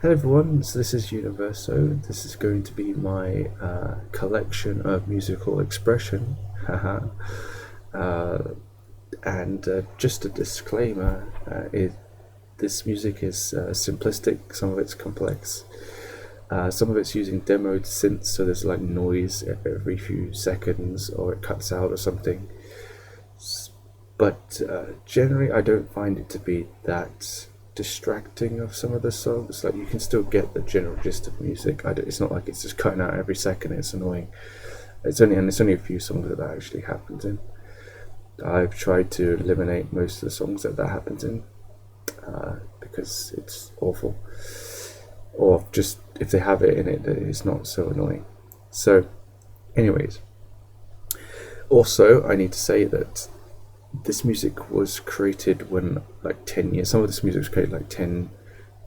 Hello everyone, so this is Universo. This is going to be my collection of musical expression. Haha. And just a disclaimer, this music is simplistic, some of it's complex. Some of it's using demoed synths, so there's like noise every few seconds or it cuts out or something. But generally I don't find it to be that distracting of some of the songs. Like, you can still get the general gist of music. It's not like it's just cutting out every second. It's annoying. It's only a few songs that actually happens in. I've tried to eliminate most of the songs that happens in because it's awful, or just if they have it in it, it's not so annoying. So anyways, also I need to say that this music was created when, like, 10 years, some of this music was created like 10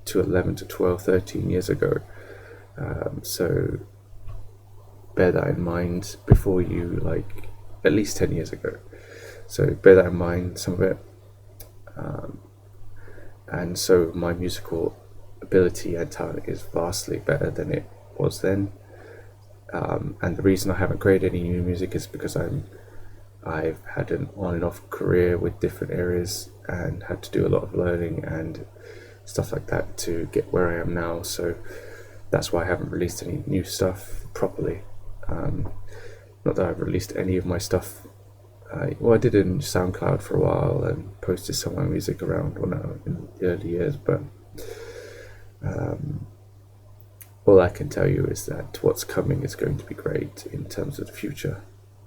to 11 to 12, 13 years ago. So bear that in mind before you, like, at least 10 years ago. So bear that in mind, some of it. And so my musical ability and talent is vastly better than it was then. And the reason I haven't created any new music is because I've had an on and off career with different areas and had to do a lot of learning and stuff like that to get where I am now. So that's why I haven't released any new stuff properly. Not that I've released any of my stuff. Well, I did in SoundCloud for a while and posted some of my music around in the early years, but all I can tell you is that what's coming is going to be great in terms of the future.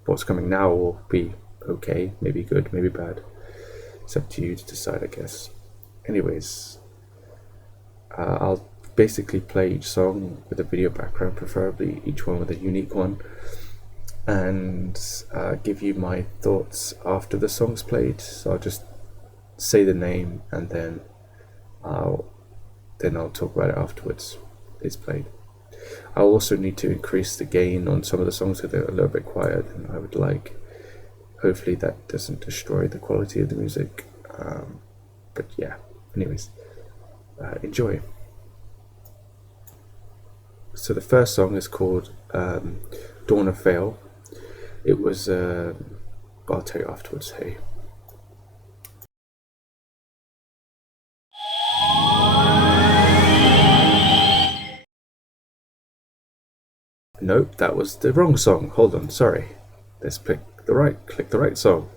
What's coming now will be okay, maybe good, maybe bad. It's up to you to decide, I guess. Anyways, I'll basically play each song with a video background, preferably each one with a unique one, and give you my thoughts after the song's played. So I'll just say the name and then I'll talk about it afterwards it's played. I'll also need to increase the gain on some of the songs so they're a little bit quieter than I would like. Hopefully that doesn't destroy the quality of the music. But yeah, anyways, enjoy. So the first song is called Dawn of Veil. It was, I'll tell you afterwards, hey. Nope, that was the wrong song. Hold on, sorry. Let's click the right song.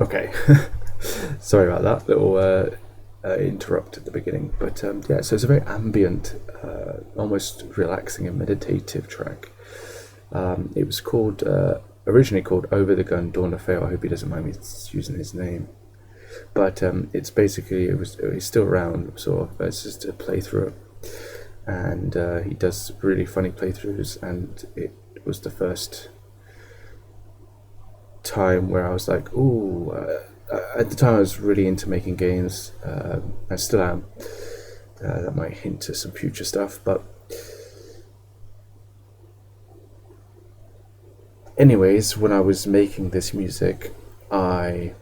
Okay, sorry about that little interrupt at the beginning. But yeah, so it's a very ambient, almost relaxing and meditative track. It was called originally called Over the Gun Dawn of Fail. I hope he doesn't mind me using his name. But it's basically he's still around, sort of. It's just a playthrough, and he does really funny playthroughs. And it was the first time where I was like, ooh. At the time, I was really into making games. I still am. That might hint to some future stuff, but anyways, when I was making this music, I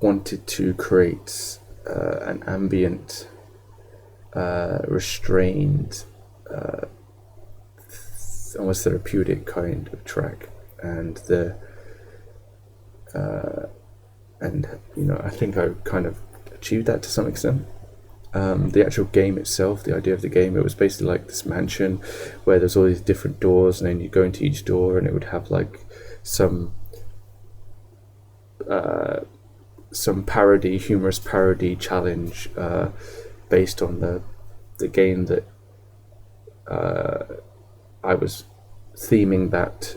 wanted to create an ambient, restrained, almost therapeutic kind of track, and I think I kind of achieved that to some extent. The actual game itself, the idea of the game, it was basically like this mansion where there's all these different doors, and then you go into each door and it would have like some parody, humorous parody challenge based on the game that I was theming that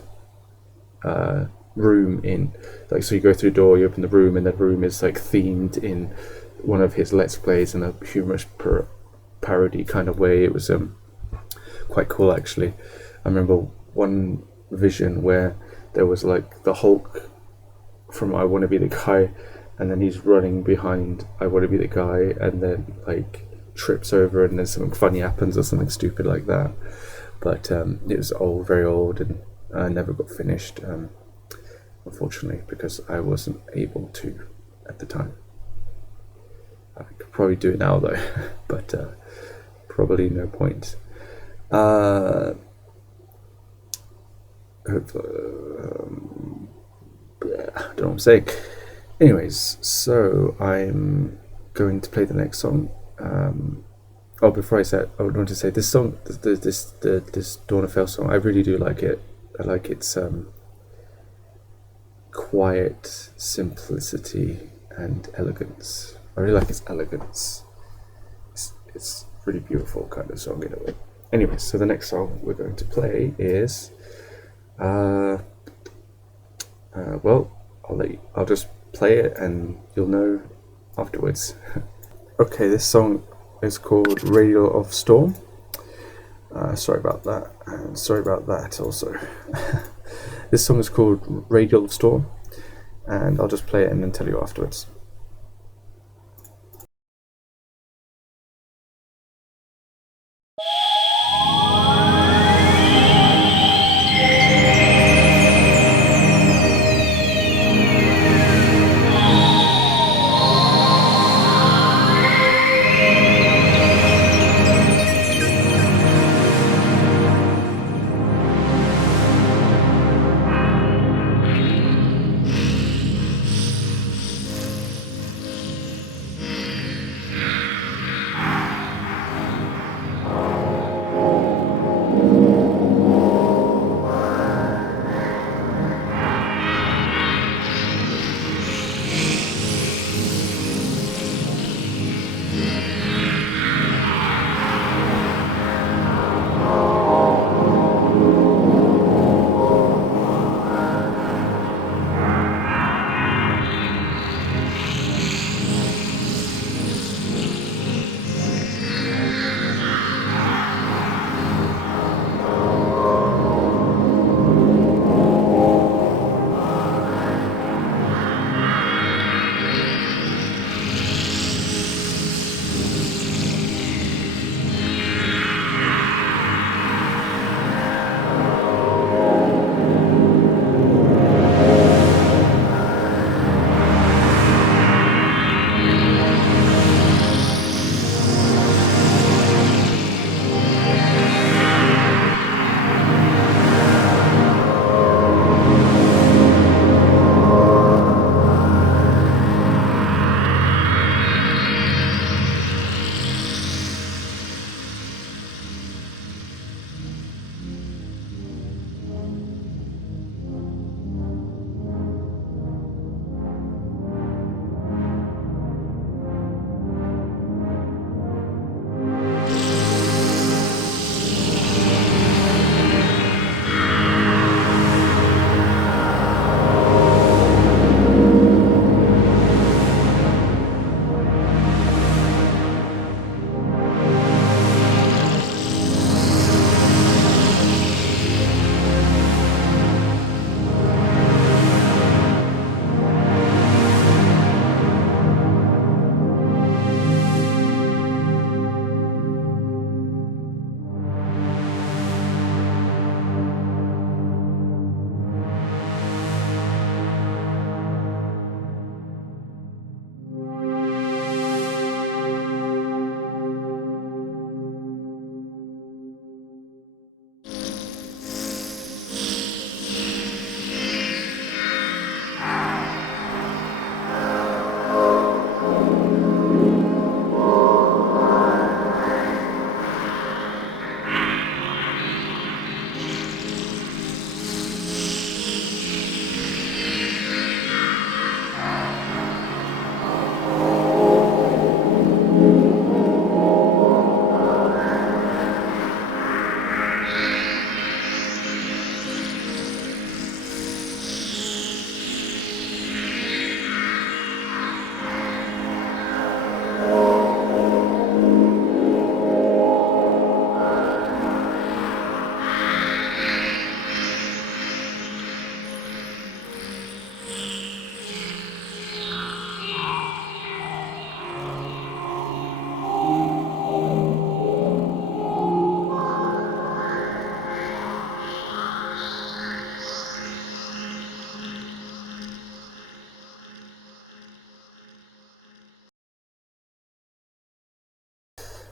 room in. Like, so you go through the door, you open the room, and the room is like themed in one of his Let's Plays in a humorous parody kind of way. It was quite cool, actually. I remember one vision where there was like the Hulk from I Want to Be the Guy, and then he's running behind I Want to Be the Guy, and then like trips over, and then something funny happens or something stupid like that. But it was old, very old, and never got finished, unfortunately, because I wasn't able to at the time. I could probably do it now though, but probably no point. I don't know what I'm saying. Anyways, so I'm going to play the next song. Before I said, I would want to say this song, this Dawn of Fail song, I really do like it. I like its quiet simplicity and elegance. I really like its elegance. It's really beautiful kind of song in a way. Anyways, so the next song we're going to play is well, I'll just play it and you'll know afterwards. Okay, this song is called Radial Of Storm. Sorry about that, and sorry about that also. This song is called Radial Of Storm, and I'll just play it and then tell you afterwards.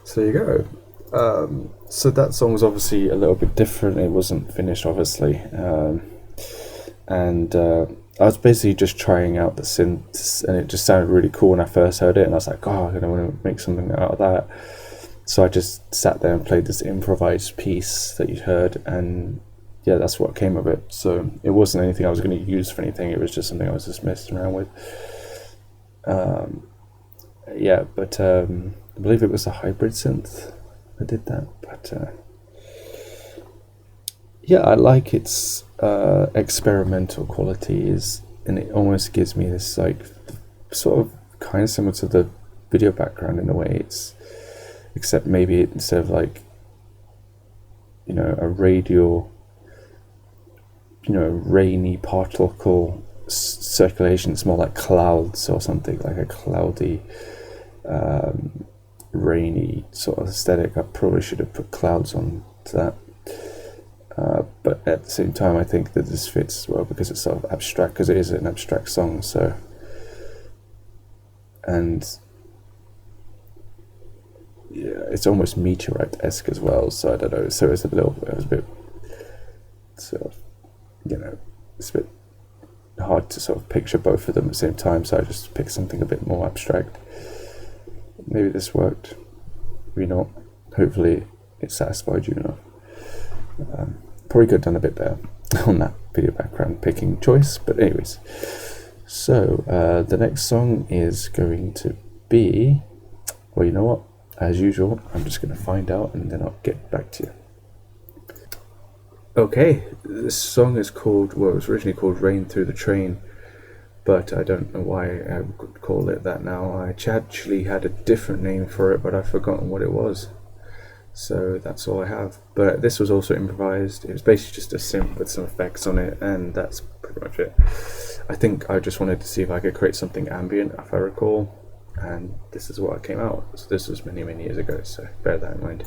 So there you go. So that song was obviously a little bit different. It wasn't finished, obviously, and I was basically just trying out the synths, and it just sounded really cool when I first heard it. And I was like, "Oh, I want to make something out of that." So I just sat there and played this improvised piece that you heard, and yeah, that's what came of it. So it wasn't anything I was going to use for anything. It was just something I was just messing around with. Yeah, but I believe it was a hybrid synth I did that. But yeah, I like its experimental qualities, and it almost gives me this like sort of kind of similar to the video background in a way. It's except maybe instead of like, you know, a radial, you know, rainy particle circulation, it's more like clouds or something, like a cloudy rainy sort of aesthetic. I probably should have put clouds on to that, but at the same time I think that this fits as well because it's sort of abstract, because it is an abstract song. So, and yeah, it's almost meteorite-esque as well, so I don't know, so it's a little bit, it was a bit sort of, you know, it's a bit hard to sort of picture both of them at the same time, so I just picked something a bit more abstract. Maybe this worked, maybe not. Hopefully it satisfied you enough. Probably could have done a bit better on that video background picking choice, but anyways. So the next song is going to be, well, you know what, as usual, I'm just going to find out and then I'll get back to you. Okay, this song is called, well, it was originally called Rain Through the Train, but I don't know why I would call it that now. I actually had a different name for it, but I've forgotten what it was. So that's all I have. But this was also improvised. It was basically just a synth with some effects on it, and that's pretty much it. I think I just wanted to see if I could create something ambient, if I recall, and this is what came out. So this was many, many years ago, so bear that in mind.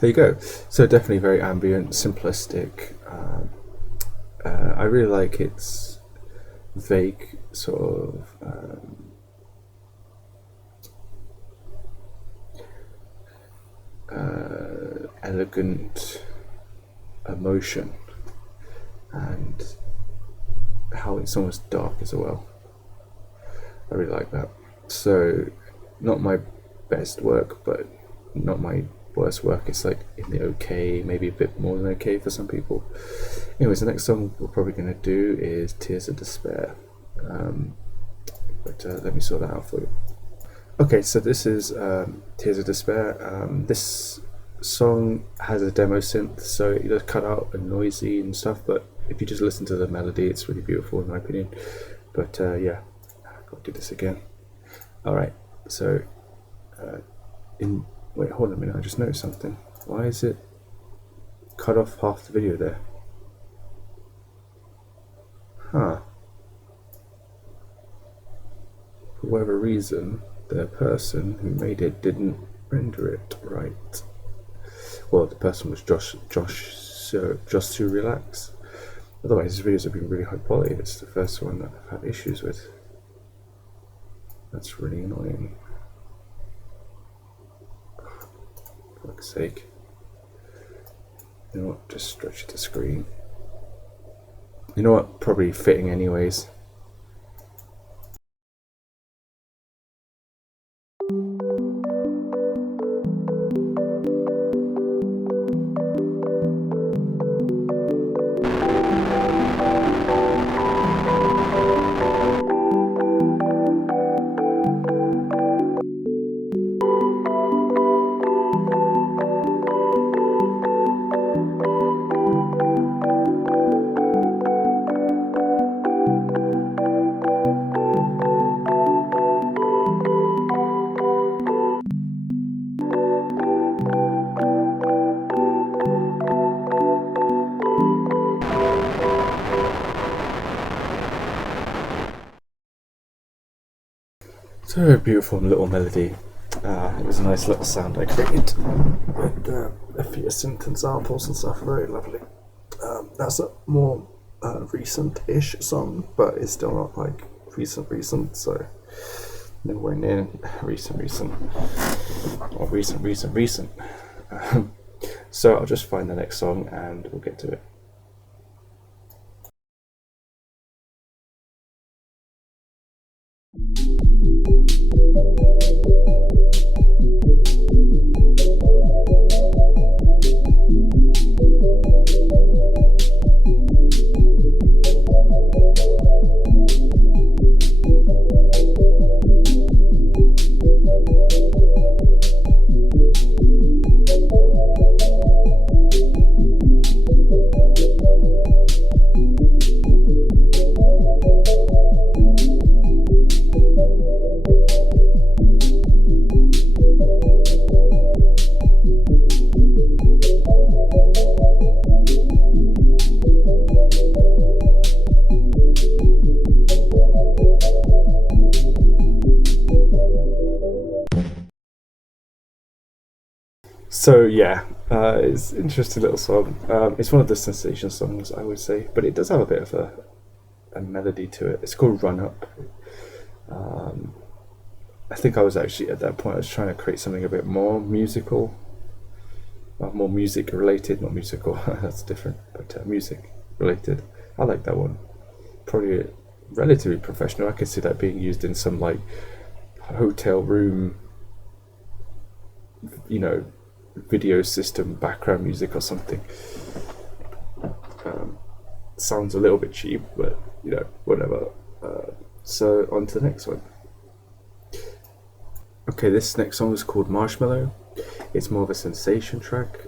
there you go. So definitely very ambient, simplistic. I really like its vague sort of elegant emotion, and how it's almost dark as well. I really like that. So not my best work, but not my worst work. It's like in the okay, maybe a bit more than okay for some people. Anyways, the next song we're probably going to do is Tears of Despair, but let me sort that out for you. Okay, so this is Tears of Despair. This song has a demo synth, so it does cut out and noisy and stuff, but if you just listen to the melody, it's really beautiful in my opinion. But yeah, I've got to do this again. Alright, so wait, hold on a minute, I just noticed something. Why is it cut off half the video there? Huh. For whatever reason, the person who made it didn't render it right. Well, the person was Josh to Relax. Otherwise, his videos have been really high quality. It's the first one that I've had issues with. That's really annoying. For fuck's sake. You know what? Just stretch the screen. You know what? Probably fitting anyways. So a beautiful little melody. It was a nice little sound I created with a few synth and samples and stuff. Very lovely. That's a more recent-ish song, but it's still not like recent, so nowhere near recent or recent. So I'll just find the next song and we'll get to it. So yeah, it's an interesting little song. It's one of the sensation songs, I would say, but it does have a bit of a melody to it. It's called Run Up. I think I was actually at that point, I was trying to create something a bit more musical, more music related, not musical, that's different, but music related. I like that one. Probably relatively professional. I could see that being used in some like hotel room, you know, video system background music or something. Sounds a little bit cheap, but you know, whatever. So on to the next one. Okay, this next song is called Marshmellow. It's more of a sensation track.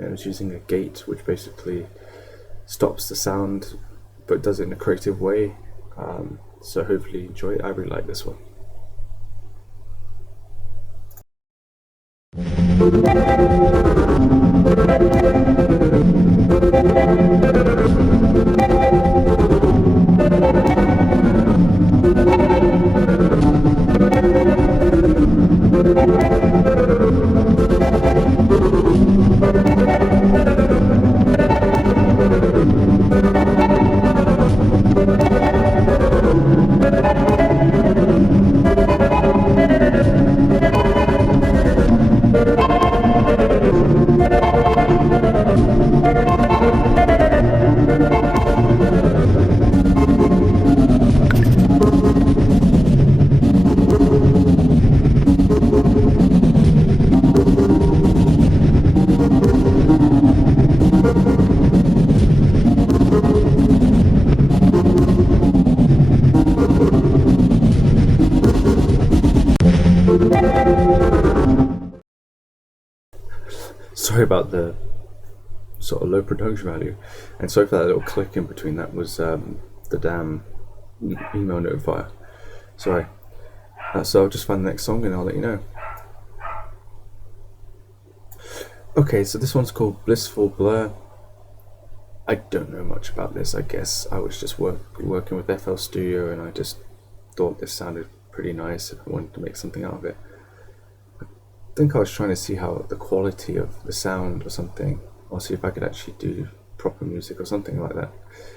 It was using a gate which basically stops the sound but does it in a creative way. So hopefully you enjoy it. I really like this one. Sorry about the sort of low production value, and sorry for that little click in between. That was the damn email notifier. Sorry. So I'll just find the next song and I'll let you know. Okay, so this one's called BlissFullBlur. I don't know much about this. I guess I was just working with FL Studio and I just thought this sounded pretty nice and I wanted to make something out of it. I think I was trying to see how the quality of the sound or something, or see if I could actually do proper music or something like that.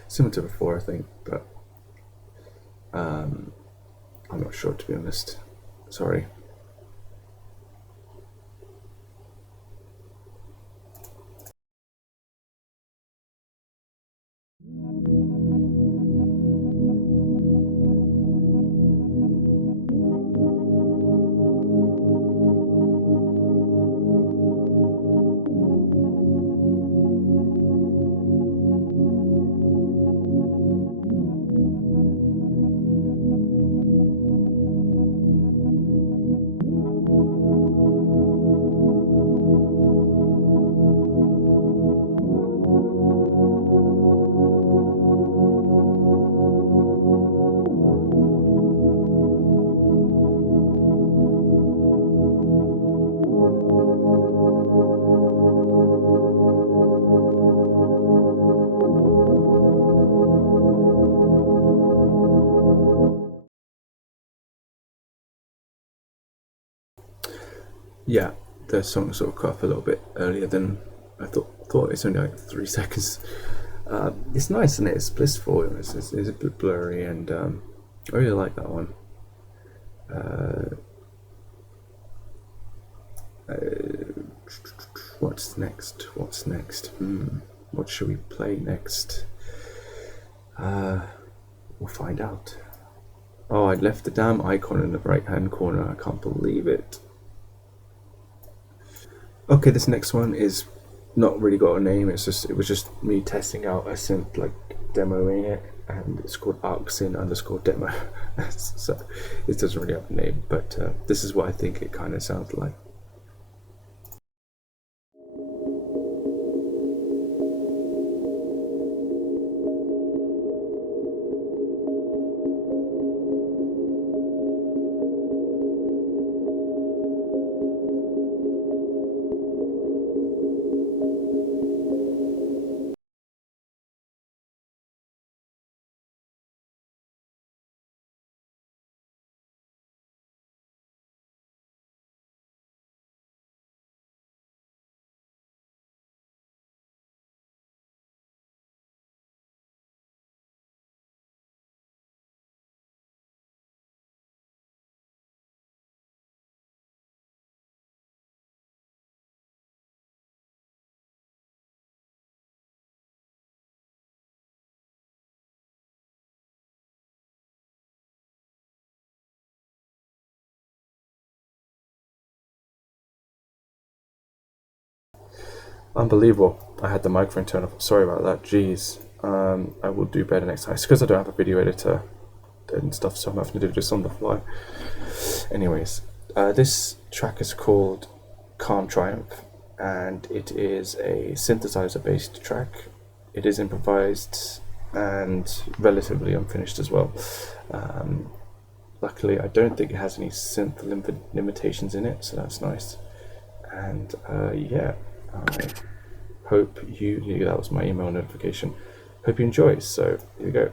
Similar to before, I think, but I'm not sure, to be honest. Sorry. Yeah, the song sort of cut off a little bit earlier than I thought. It's only like 3 seconds. It's nice, and it's blissful. It's a bit blurry, and I really like that one. What's next? What should we play next? We'll find out. Oh, I left the damn icon in the right hand corner. I can't believe it. Okay, this next one is not really got a name. It was just me testing out a synth, like demoing it, and it's called arcsyn_demo. So it doesn't really have a name, but this is what I think it kind of sounds like. Unbelievable. I had the microphone turned off. Sorry about that. Jeez. I will do better next time. It's because I don't have a video editor and stuff, so I'm having to do this on the fly. Anyways, this track is called Carm Triumph, and it is a synthesizer-based track. It is improvised and relatively unfinished as well. Luckily, I don't think it has any synth limitations in it, so that's nice. And yeah. I hope that was my email notification. Hope you enjoy. So here we go.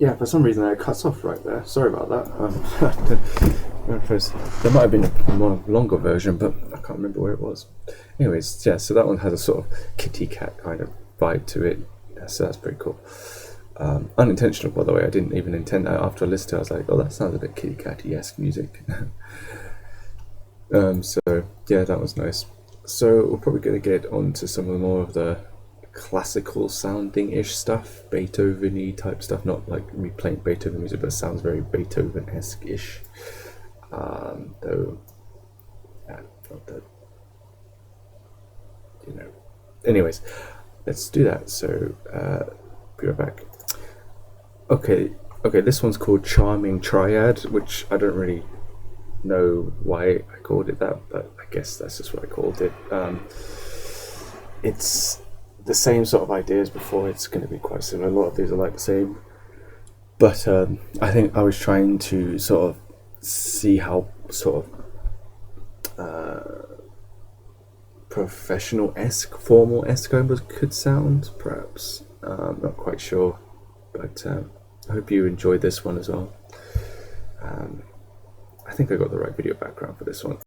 Yeah, for some reason it cuts off right there. Sorry about that. There might have been a more longer version, but I can't remember where it was. Anyways, yeah, so that one has a sort of kitty cat kind of vibe to it. Yeah, so that's pretty cool. Unintentional, by the way. I didn't even intend that. After I listened to it, I was like, oh, that sounds a bit kitty catty-esque music. So yeah, that was nice. So we're probably going to get on to some of more of the classical sounding-ish stuff, Beethoven-y type stuff, not like me playing Beethoven music, but it sounds very Beethoven-esque-ish. Though, yeah, not that, you know. Anyways, let's do that. So, be right back. Okay, this one's called Charming Triad, which I don't really know why I called it that, but I guess that's just what I called it. It's the same sort of idea as before. It's going to be quite similar. A lot of these are like the same, but I think I was trying to sort of see how sort of professional-esque, formal-esque could sound, perhaps. Not quite sure, but I hope you enjoyed this one as well. I think I got the right video background for this one.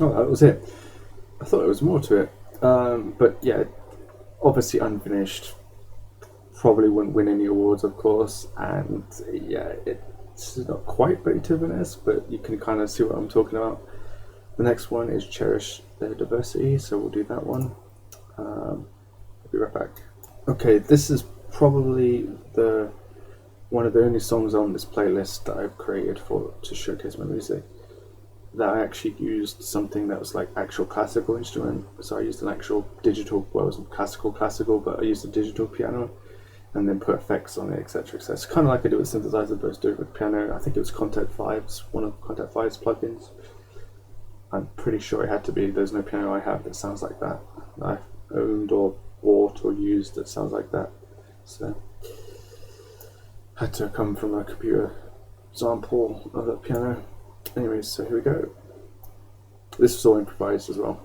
Oh, that was it. I thought there was more to it. But yeah, obviously unfinished. Probably wouldn't win any awards, of course. And yeah, it's not quite Beethoven-esque, but you can kind of see what I'm talking about. The next one is Cherish Their Diversity, so we'll do that one. I'll be right back. Okay, this is probably one of the only songs on this playlist that I've created to showcase my music that I actually used something that was like actual classical instrument. So I used an actual digital, well, it wasn't classical, but I used a digital piano and then put effects on it, etc. etc. It's kind of like I do with synthesizer, but I do it with piano. I think it was Contact 5's, one of Contact 5's plugins. I'm pretty sure it had to be. There's no piano I have that sounds like that I've owned or bought or used that sounds like that. So had to come from a computer example of a piano. Anyways, so here we go. This was all improvised as well.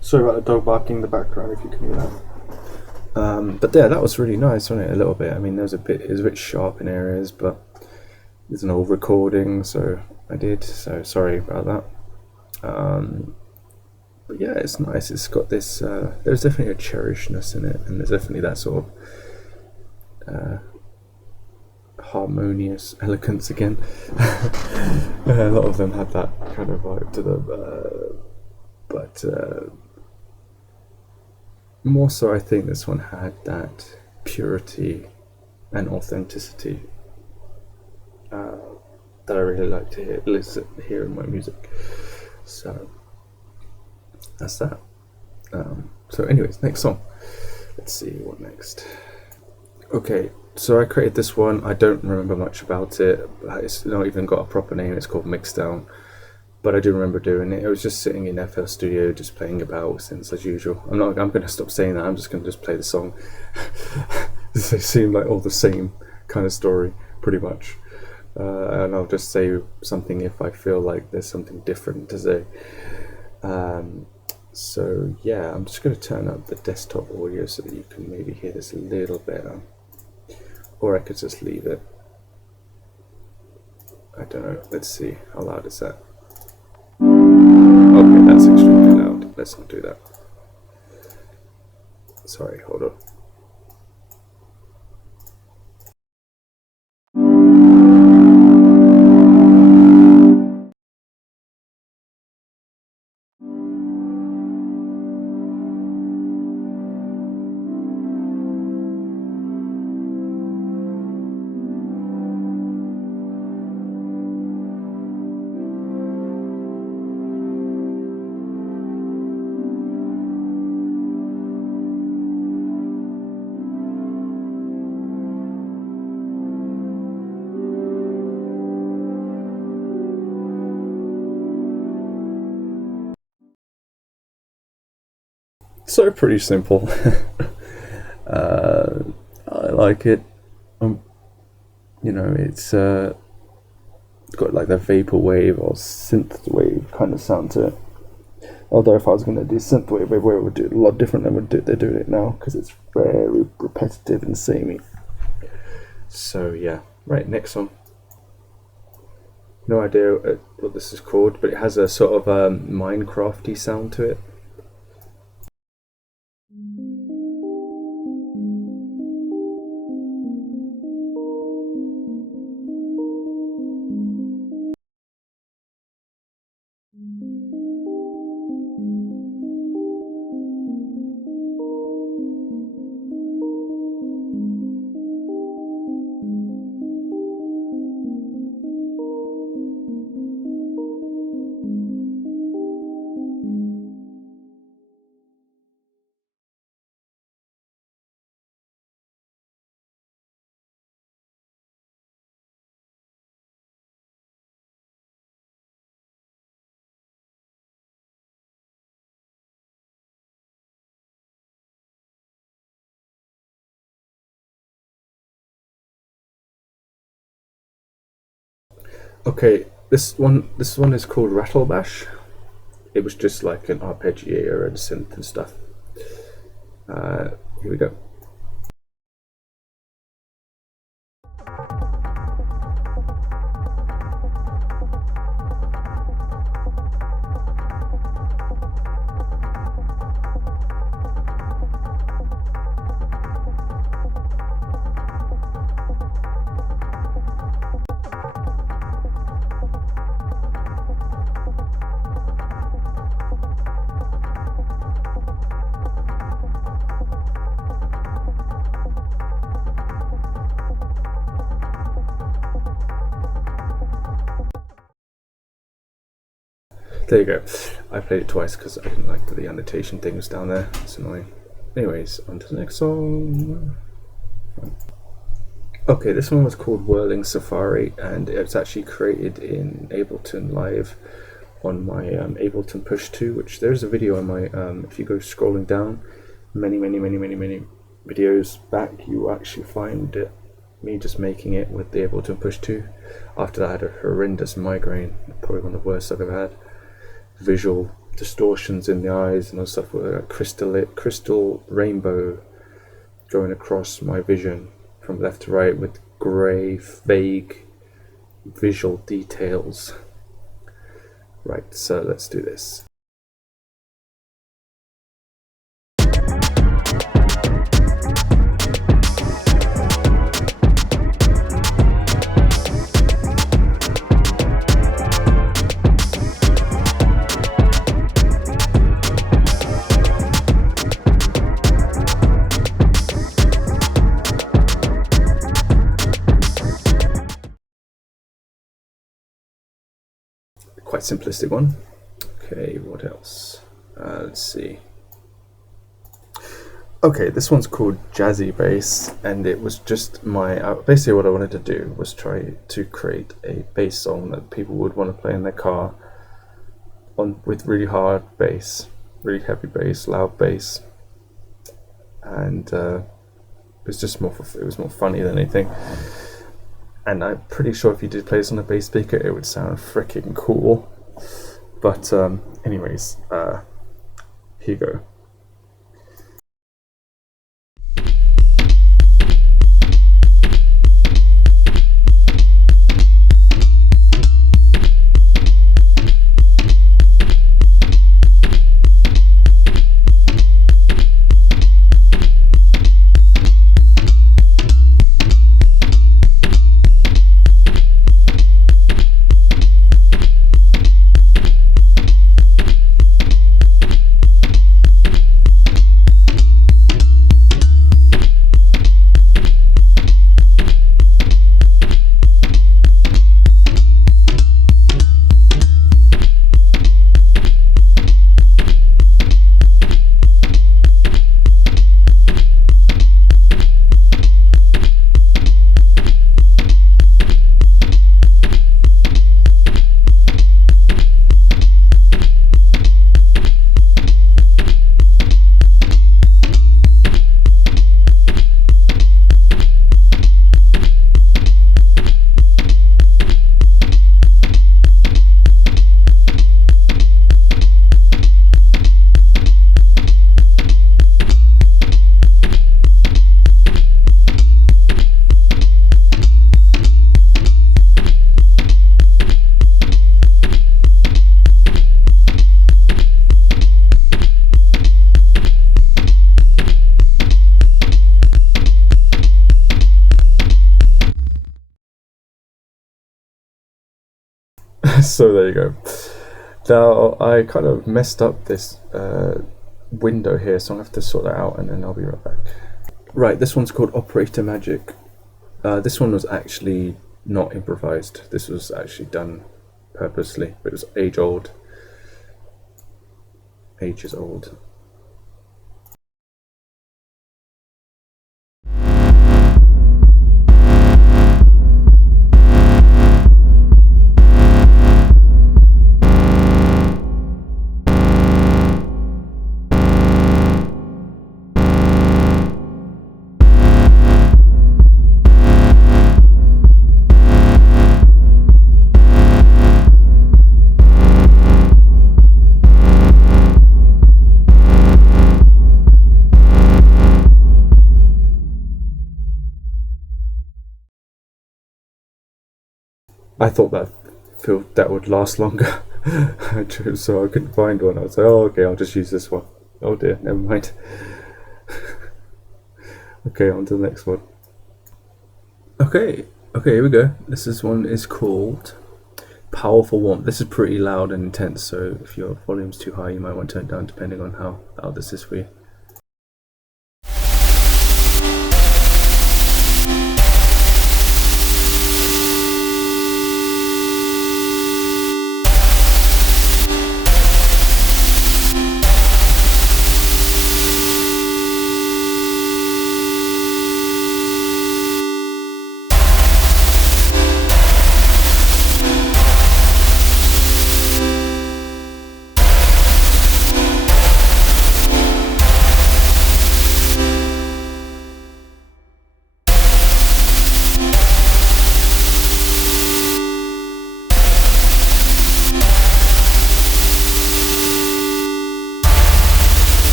Sorry about the dog barking in the background, if you can hear that. But yeah, that was really nice, wasn't it? A little bit. I mean, it was a bit sharp in areas, but there's an old recording, so I did. So sorry about that. But yeah, it's nice. It's got this. There's definitely a cherishness in it, and there's definitely that sort of harmonious elegance again. A lot of them had that kind of vibe to them, but more so I think this one had that purity and authenticity that I really like to hear in my music. So that's that. So anyways, next song. Let's see what next. Okay, so I created this one. I don't remember much about it. It's not even got a proper name. It's called MixDown. But I do remember doing it. I was just sitting in FL Studio, just playing about synths as usual. I'm going to stop saying that. I'm just going to just play the song. They seem like all the same kind of story, pretty much. And I'll just say something if I feel like there's something different to say. So yeah, I'm just going to turn up the desktop audio so that you can maybe hear this a little better. Or I could just leave it. I don't know. Let's see. How loud is that? Okay, that's extremely loud. Let's not do that. Sorry, hold on. So pretty simple. I like it. You know, it's got like the vaporwave or synth wave kind of sound to it. Although if I was going to do synth wave, I would do it a lot different than they're doing it now, because it's very repetitive and samey. So yeah, right, next song. No idea what this is called, but it has a sort of Minecrafty sound to it. Okay, this one is called RattleBash. It was just like an arpeggiator and synth and stuff. Here we go. There you go. I played it twice because I didn't like that the annotation thing was down there. It's annoying. Anyways, on to the next song. Okay, this one was called Whirling Safari, and it's actually created in Ableton Live on my Ableton Push 2, which there's a video on my, if you go scrolling down, many videos back, you actually find it, me just making it with the Ableton Push 2. After that I had a horrendous migraine, probably one of the worst I've ever had. Visual distortions in the eyes and all stuff with a crystal rainbow going across my vision from left to right with grey, vague visual details. Right, so let's do this. Quite simplistic one. Okay, what else? Let's see. Okay, this one's called JazzyBass, and it was just my basically what I wanted to do was try to create a bass song that people would want to play in their car with really hard bass, really heavy bass, loud bass, and it was just it was more funny than anything. And I'm pretty sure if you did play this on a bass speaker, it would sound freaking cool. But anyways, here you go. So there you go. Now I kind of messed up this window here, so I'll have to sort that out and then I'll be right back. Right, this one's called Operator Magic. This one was actually not improvised. This was actually done purposely, but it was ages old. I thought that would last longer, so I couldn't find one. I was like, oh, okay, I'll just use this one. Oh dear, never mind. Okay, on to the next one. Okay, here we go. This one is called Powerful Warmth. This is pretty loud and intense, so if your volume's too high, you might want to turn it down depending on how loud this is for you.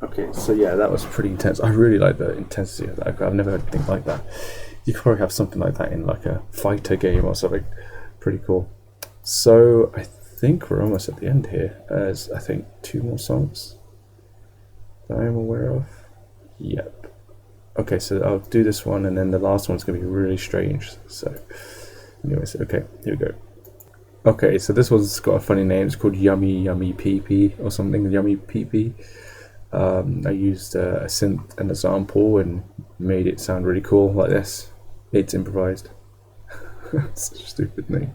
Okay, so yeah, that was pretty intense. I really like the intensity of that. I've never heard anything like that. You could probably have something like that in like a fighter game or something. Pretty cool. So I think we're almost at the end here. There's, I think, 2 more songs that I'm aware of. Yep. Okay, so I'll do this one, and then the last one's going to be really strange. So anyways, okay, here we go. Okay, so this one's got a funny name. It's called Yummy Yummy Pee Pee or something. Yummy Pee Pee. I used a synth and a sample and made it sound really cool like this. It's improvised. Such a stupid name.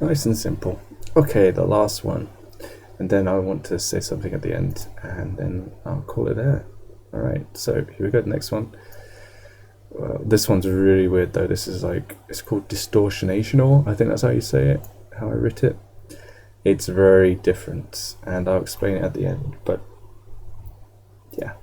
Nice and simple. Okay, the last one, and then I want to say something at the end, and then I'll call it there. Alright, so here we go, the next one. This one's really weird though. This is like, it's called Distortionational, I think that's how you say it, how I writ it. It's very different, and I'll explain it at the end, but yeah.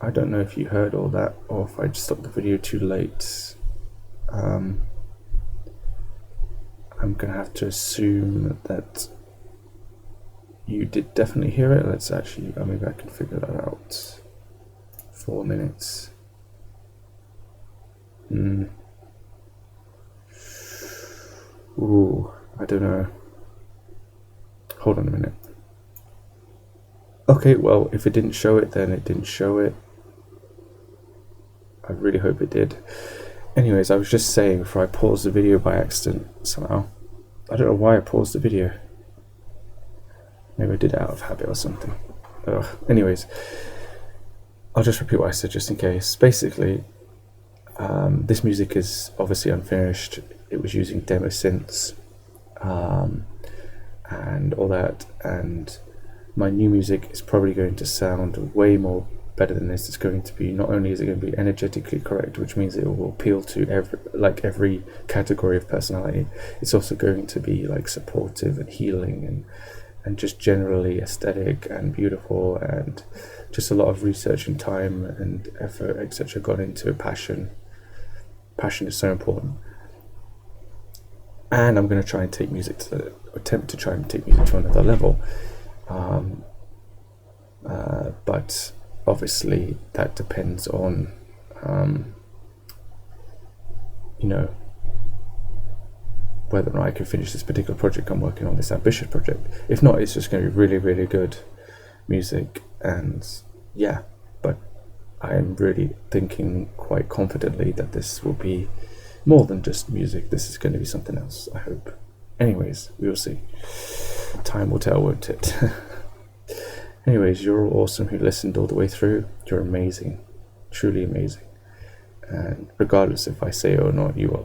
I don't know if you heard all that or if I just stopped the video too late. I'm gonna have to assume that you did definitely hear it. Let's actually, maybe I can figure that out. 4 minutes. Ooh, I don't know. Hold on a minute. Okay, well, if it didn't show it, then it didn't show it. I really hope it did. Anyways, I was just saying before I paused the video by accident somehow. I don't know why I paused the video. Maybe I did it out of habit or something. Anyways, I'll just repeat what I said just in case. Basically, this music is obviously unfinished. It was using demo synths and all that, and my new music is probably going to sound way more better than this. It's going to be, not only is it going to be energetically correct, which means it will appeal to every category of personality, it's also going to be like supportive and healing and just generally aesthetic and beautiful, and just a lot of research and time and effort, etc., gone into passion passion is so important. And I'm going to try and take music attempt to try and take music to another level. But obviously that depends on, you know, whether or not I can finish this particular project I'm working on, this ambitious project. If not, it's just going to be really, really good music. And yeah, but I am really thinking quite confidently that this will be more than just music. This is going to be something else, I hope. Anyways, we will see. Time will tell, won't it? Anyways, you're all awesome who listened all the way through. You're amazing, truly amazing. And regardless if I say it or not, you are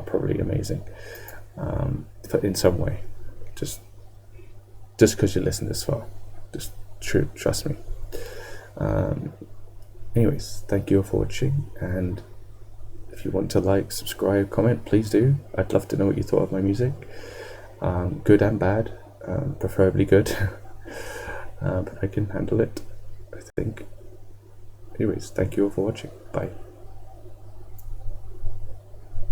probably amazing, in some way. Just because you listened this far, just trust me. Anyways, thank you all for watching, and if you want to like, subscribe, comment, please do. I'd love to know what you thought of my music, good and bad, preferably good. But I can handle it, I think. Anyways, thank you all for watching. Bye.